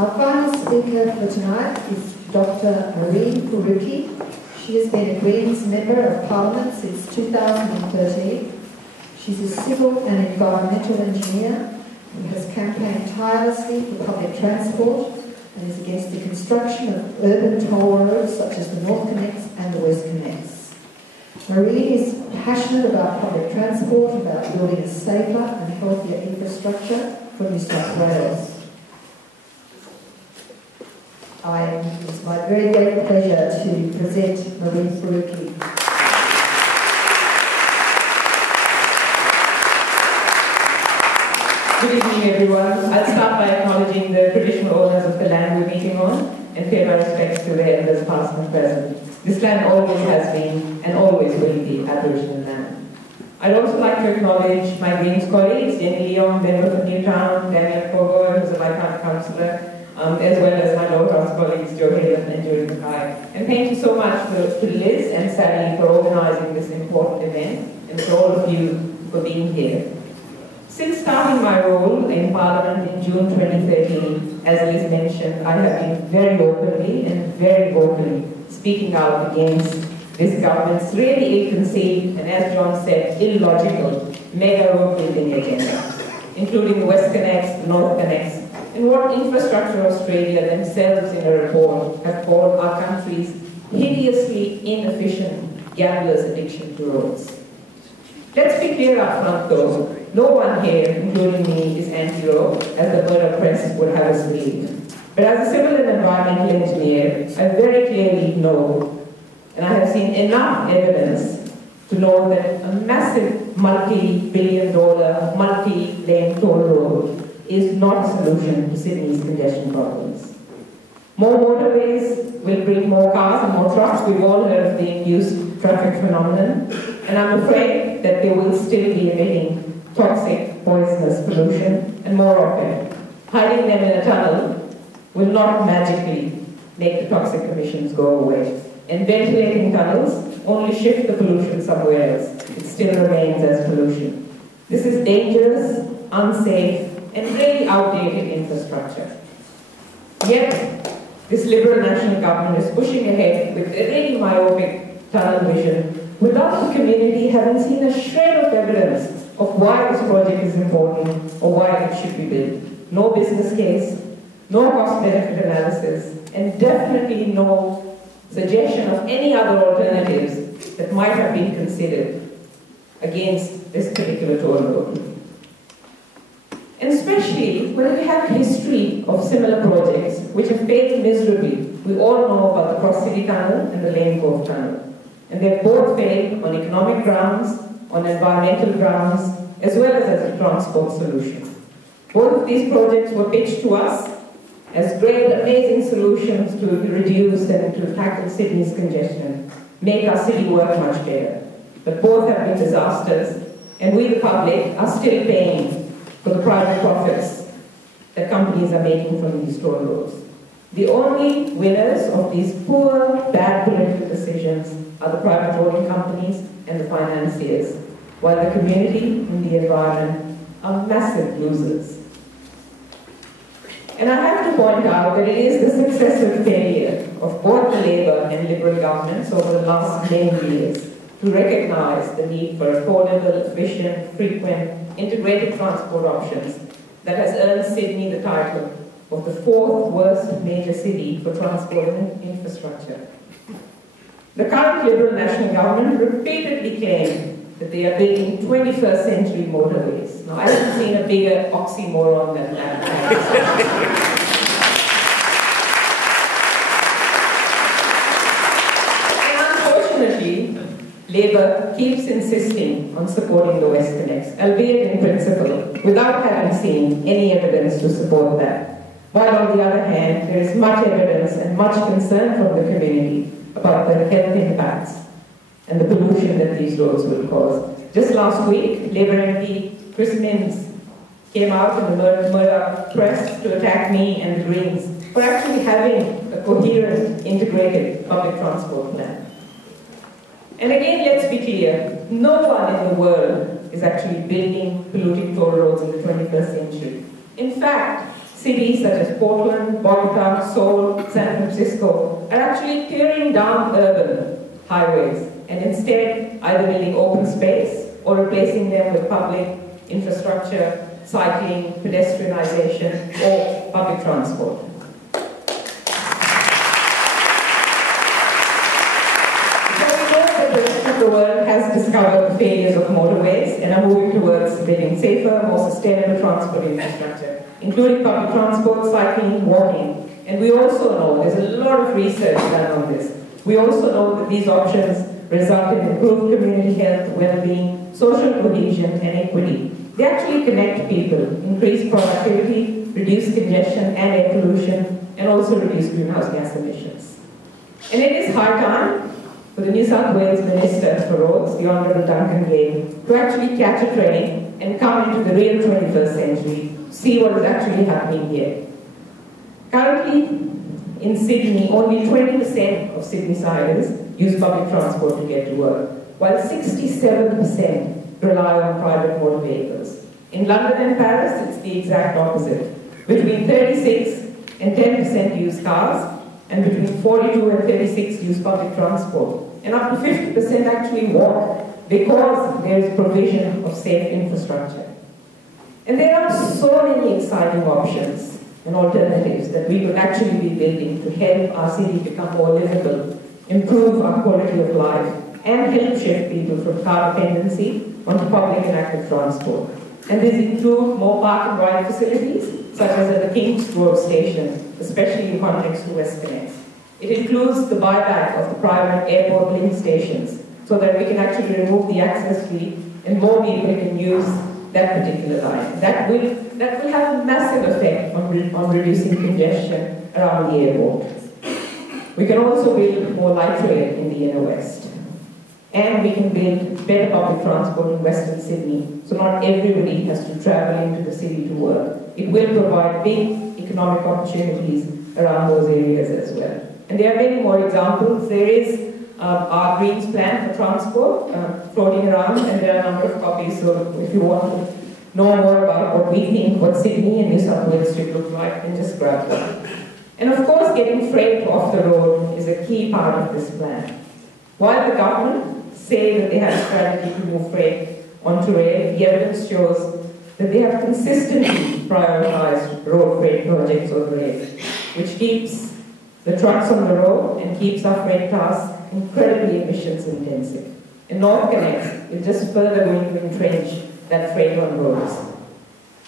Our final speaker for tonight is Dr. Mehreen Faruqi. She has been a Greens Member of Parliament since 2013. She's a civil and environmental engineer who has campaigned tirelessly for public transport and is against the construction of urban toll roads such as the WestCONnex and the WestCONnex. Mehreen is passionate about public transport, about building a safer and healthier infrastructure for New South Wales. It's my very great pleasure to present Mehreen Faruqi. Good evening, everyone. I'll start by acknowledging the traditional owners of the land we're meeting on and pay my respects to their elders past and present. This land always has been and always will be Aboriginal land. I'd also like to acknowledge my Greens colleagues, Jenny Leon, member for Newtown, Daniel Kogo, who's a Leichhardt councillor, as well as my Lower House colleagues, Joe Hayden and Judy Mackay. And thank you so much to Liz and Sally for organising this important event and for all of you for being here. Since starting my role in Parliament in June 2013, as Liz mentioned, I have been very openly and very vocally speaking out against this government's really ill-conceived and, as John said, illogical mega road building agenda, including the WestCONnex, the NorthConnex, and what Infrastructure Australia themselves in a report have called our country's hideously inefficient gambler's addiction to roads. Let's be clear up front though, no one here, including me, is anti-road, as the murder press would have us believe. But as a civil and environmental engineer, I very clearly know, and I have seen enough evidence to know that a massive multi-billion-dollar, multi-lane toll road is not a solution to Sydney's congestion problems. More motorways will bring more cars and more trucks. We've all heard of the induced traffic phenomenon. And I'm afraid that they will still be emitting toxic, poisonous pollution, and more of it. Hiding them in a tunnel will not magically make the toxic emissions go away. And ventilating tunnels only shift the pollution somewhere else. It still remains as pollution. This is dangerous, unsafe, and really outdated infrastructure. Yet, this Liberal National Government is pushing ahead with a really myopic tunnel vision without the community having seen a shred of evidence of why this project is important or why it should be built. No business case, no cost-benefit analysis, and definitely no suggestion of any other alternatives that might have been considered against this particular toll road. And especially when we have a history of similar projects which have failed miserably. We all know about the Cross City Tunnel and the Lane Cove Tunnel. And they've both failed on economic grounds, on environmental grounds, as well as a transport solution. Both of these projects were pitched to us as great, amazing solutions to reduce and to tackle Sydney's congestion, make our city work much better. But both have been disasters, and we, the public, are still paying for the private profits that companies are making from these toll roads. The only winners of these poor, bad political decisions are the private holding companies and the financiers, while the community and the environment are massive losers. And I have to point out that it is the successive failure of both the Labour and Liberal governments over the last many years to recognise the need for affordable, efficient, frequent, integrated transport options that has earned Sydney the title of the 4th worst major city for transport and infrastructure. The current Liberal National Government repeatedly claimed that they are building 21st century motorways. Now, I haven't seen a bigger oxymoron than that. Labour keeps insisting on supporting the WestCONnex, albeit in principle, without having seen any evidence to support that. While on the other hand, there is much evidence and much concern from the community about the health impacts and the pollution that these roads will cause. Just last week, Labour MP Chris Minns came out in the Murdoch press to attack me and the Greens for actually having a coherent, integrated public transport plan. And again, let's be clear, no one in the world is actually building polluting toll roads in the 21st century. In fact, cities such as Portland, Bogota, Seoul, San Francisco are actually tearing down urban highways and instead either building open space or replacing them with public infrastructure, cycling, pedestrianization, or public transport. The world has discovered the failures of motorways and are moving towards building safer, more sustainable transport infrastructure, including public transport, cycling, walking. And we also know, there's a lot of research done on this, we also know that these options result in improved community health, well-being, social cohesion, and equity. They actually connect people, increase productivity, reduce congestion and air pollution, and also reduce greenhouse gas emissions. And it is high time for the New South Wales Minister for Roads, the Honourable Duncan Gay, to actually catch a train and come into the real 21st century, see what is actually happening here. Currently, in Sydney, only 20% of Sydneysiders use public transport to get to work, while 67% rely on private motor vehicles. In London and Paris, it's the exact opposite. Between 36 and 10% use cars, and between 42 and 36 use public transport. And up to 50% actually walk because there is provision of safe infrastructure. And there are so many exciting options and alternatives that we could actually be building to help our city become more livable, improve our quality of life, and help shift people from car dependency onto public and active transport. And these include more park and ride facilities, such as at the King's Road station, especially in context to WestCONnex. It includes the buyback of the private airport link stations, so that we can actually remove the access fee and more people can use that particular line. That will have a massive effect on reducing congestion around the airport. We can also build more light rail in the inner west. And we can build better public transport in Western Sydney, so not everybody has to travel into the city to work. It will provide big economic opportunities around those areas as well. And there are many more examples. There is our Greens plan for transport floating around, and there are a number of copies, so if you want to know more about what we think, what Sydney and New South Wales should look like, then just grab them. And of course, getting freight off the road is a key part of this plan. While the government say that they have a strategy to move freight onto rail, the evidence shows that they have consistently prioritized road freight projects over rail, which keeps the trucks on the road and keeps our freight cars incredibly emissions intensive. And WestCONnex is just further going to entrench that freight on roads.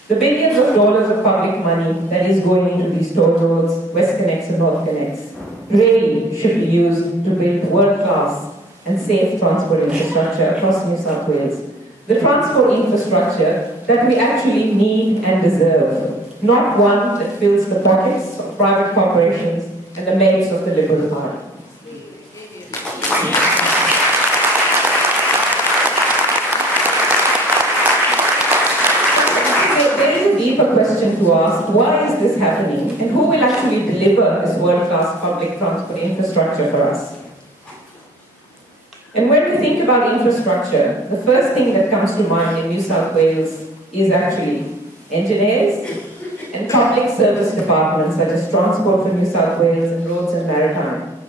The billions of dollars of public money that is going into these toll roads, WestCONnex and WestCONnex, really should be used to build world-class and safe transport infrastructure across New South Wales. The transport infrastructure that we actually need and deserve, not one that fills the pockets of private corporations and the mates of the Liberal Party. There is a deeper question to ask: why is this happening, and who will actually deliver this world-class public transport infrastructure for us? And when we think about infrastructure, the first thing that comes to mind in New South Wales is actually engineers and public service departments such as Transport for New South Wales and Roads and Maritime,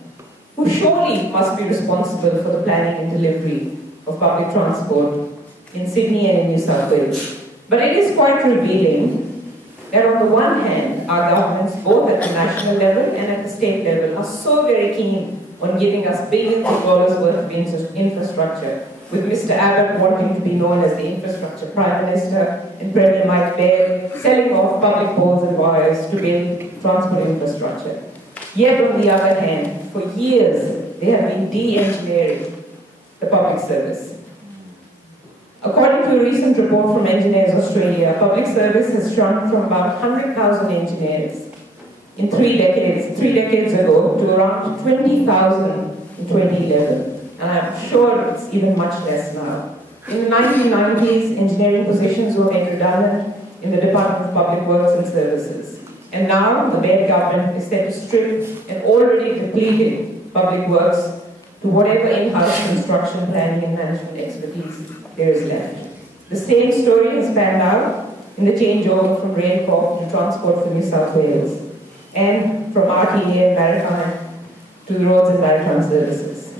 who surely must be responsible for the planning and delivery of public transport in Sydney and in New South Wales. But it is quite revealing that on the one hand, our governments, both at the national level and at the state level, are so very keen on giving us billions of dollars worth of infrastructure, with Mr. Abbott wanting to be known as the infrastructure prime minister and Premier Mike Baird selling off public poles and wires to build transport infrastructure. Yet on the other hand, for years, they have been de-engineering the public service. According to a recent report from Engineers Australia, public service has shrunk from about 100,000 engineers in 3 decades ago, to around 20,000 in 2011. And I'm sure it's even much less now. In the 1990s, engineering positions were made redundant in the Department of Public Works and Services. And now, the Baird government is set to strip an already depleted public works to whatever in-house construction, planning and management expertise there is left. The same story has panned out in the changeover from Rail Corp to Transport for New South Wales, and from RTA and Maritime to the Roads and Maritime Services.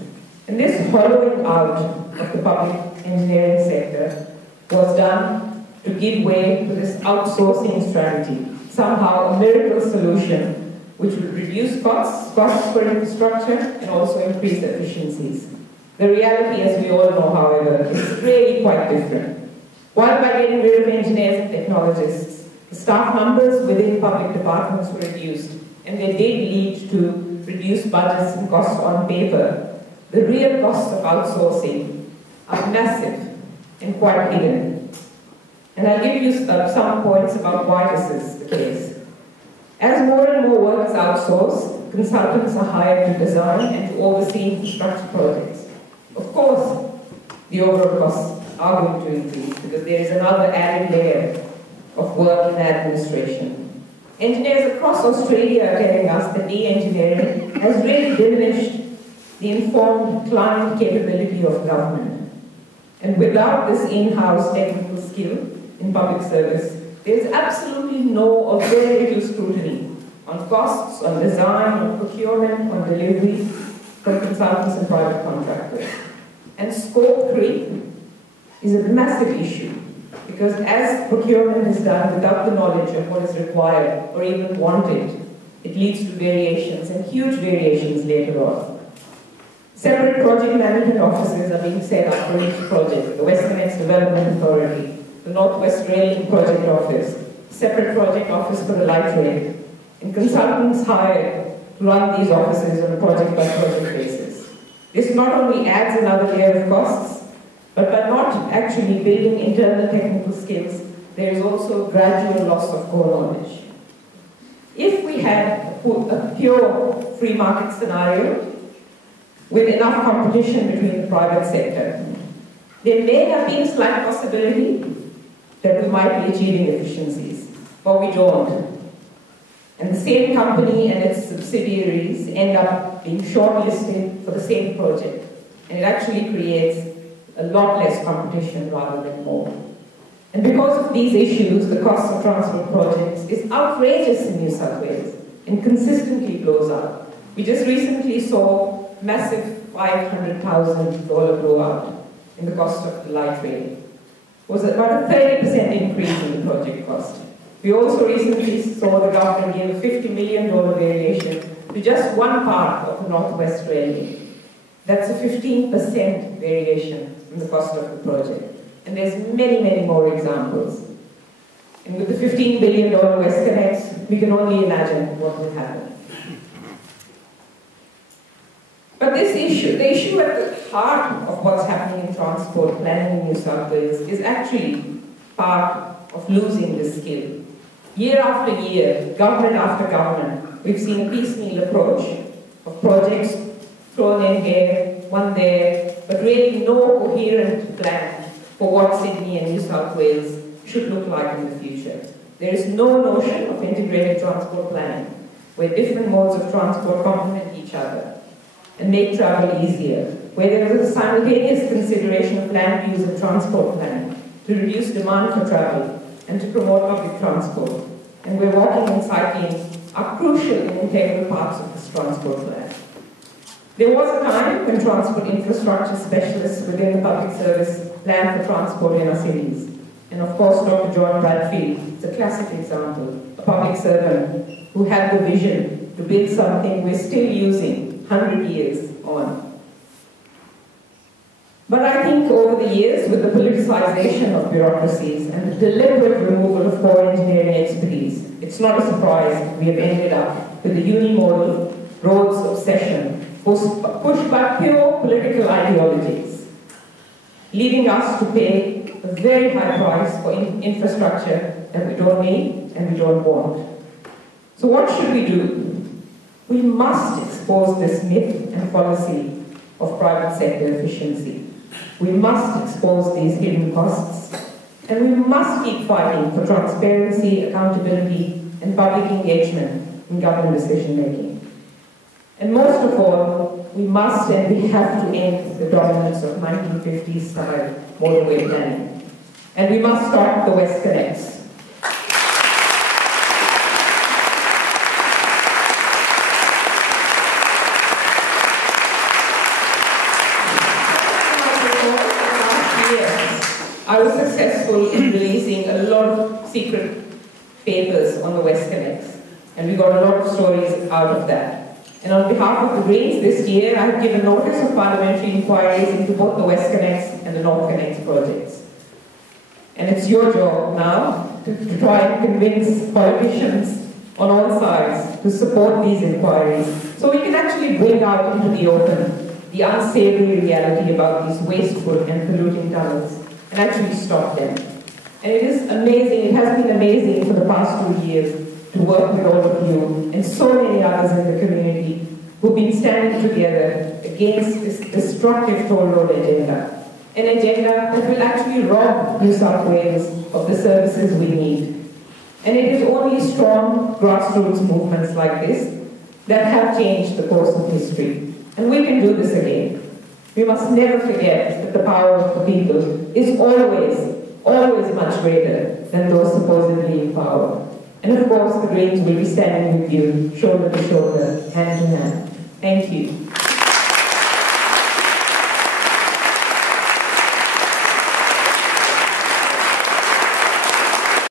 And this hollowing out of the public engineering sector was done to give way to this outsourcing strategy, somehow a miracle solution which would reduce costs for infrastructure, and also increase efficiencies. The reality, as we all know, however, is really quite different. While by getting rid of engineers and technologists, the staff numbers within public departments were reduced, and they did lead to reduced budgets and costs on paper, the real costs of outsourcing are massive and quite hidden. And I'll give you some points about why this is the case. As more and more work is outsourced, consultants are hired to design and to oversee infrastructure projects. Of course, the overall costs are going to increase because there is another added layer of work in administration. Engineers across Australia are telling us that de-engineering has really diminished the informed client capability of government. And without this in-house technical skill in public service, there is absolutely no or very little scrutiny on costs, on design, on procurement, on delivery from consultants and private contractors. And scope creep is a massive issue because as procurement is done without the knowledge of what is required or even wanted, it leads to variations and huge variations later on. Separate project management offices are being set up for each project: the WestCONnex Development Authority, the Northwest Rail Project Office, separate project office for the light rail, and consultants hired to run these offices on a project-by-project basis. This not only adds another layer of costs, but by not actually building internal technical skills, there is also a gradual loss of core knowledge. If we had a pure free market scenario with enough competition between the private sector, there may have been a slight possibility that we might be achieving efficiencies, but we don't. And the same company and its subsidiaries end up being shortlisted for the same project, and it actually creates a lot less competition rather than more. And because of these issues, the cost of transport projects is outrageous in New South Wales and consistently blows up. We just recently saw massive $500,000 blowout in the cost of the light rail. Was about a 30% increase in the project cost. We also recently saw the government give a $50 million variation to just one part of the Northwest Railway. That's a 15% variation in the cost of the project. And there's many, many more examples. And with the $15 billion WestCONnex, we can only imagine what will happen. But this issue, the issue at the heart of what's happening in transport planning in New South Wales is actually part of losing this skill. Year after year, government after government, we've seen a piecemeal approach of projects thrown in here, one there, but really no coherent plan for what Sydney and New South Wales should look like in the future. There is no notion of integrated transport planning, where different modes of transport complement each other and make travel easier, where there is a simultaneous consideration of land use and transport planning to reduce demand for travel and to promote public transport, and where walking and cycling are crucial and integral parts of this transport plan. There was a time when transport infrastructure specialists within the public service planned for transport in our cities. And of course, Dr. John Bradfield is a classic example, a public servant who had the vision to build something we're still using 100 years on. But I think over the years, with the politicization of bureaucracies and the deliberate removal of core engineering expertise, it's not a surprise we have ended up with a unimodal roads obsession pushed by pure political ideologies, leaving us to pay a very high price for infrastructure that we don't need and we don't want. So what should we do? We must expose this myth and fallacy of private sector efficiency. We must expose these hidden costs, and we must keep fighting for transparency, accountability, and public engagement in government decision-making. And most of all, we must and we have to end the dominance of 1950s style motorway planning. And we must stop the WestCONnex. successful in releasing a lot of secret papers on the WestCONnex, and we got a lot of stories out of that. And on behalf of the Greens this year, I have given notice of parliamentary inquiries into both the WestCONnex and the NorthCONnex projects. And it's your job now to try and convince politicians on all sides to support these inquiries, so we can actually bring out into the open the unsavory reality about these wasteful and polluting tunnels and actually stop them. And it is amazing, it has been amazing for the past 2 years to work with all of you and so many others in the community who've been standing together against this destructive toll road agenda. An agenda that will actually rob New South Wales of the services we need. And it is only strong grassroots movements like this that have changed the course of history. And we can do this again. We must never forget that the power of the people is always much greater than those supposedly in power. And of course, the Greens will be standing with you, shoulder to shoulder, hand to hand. Thank you.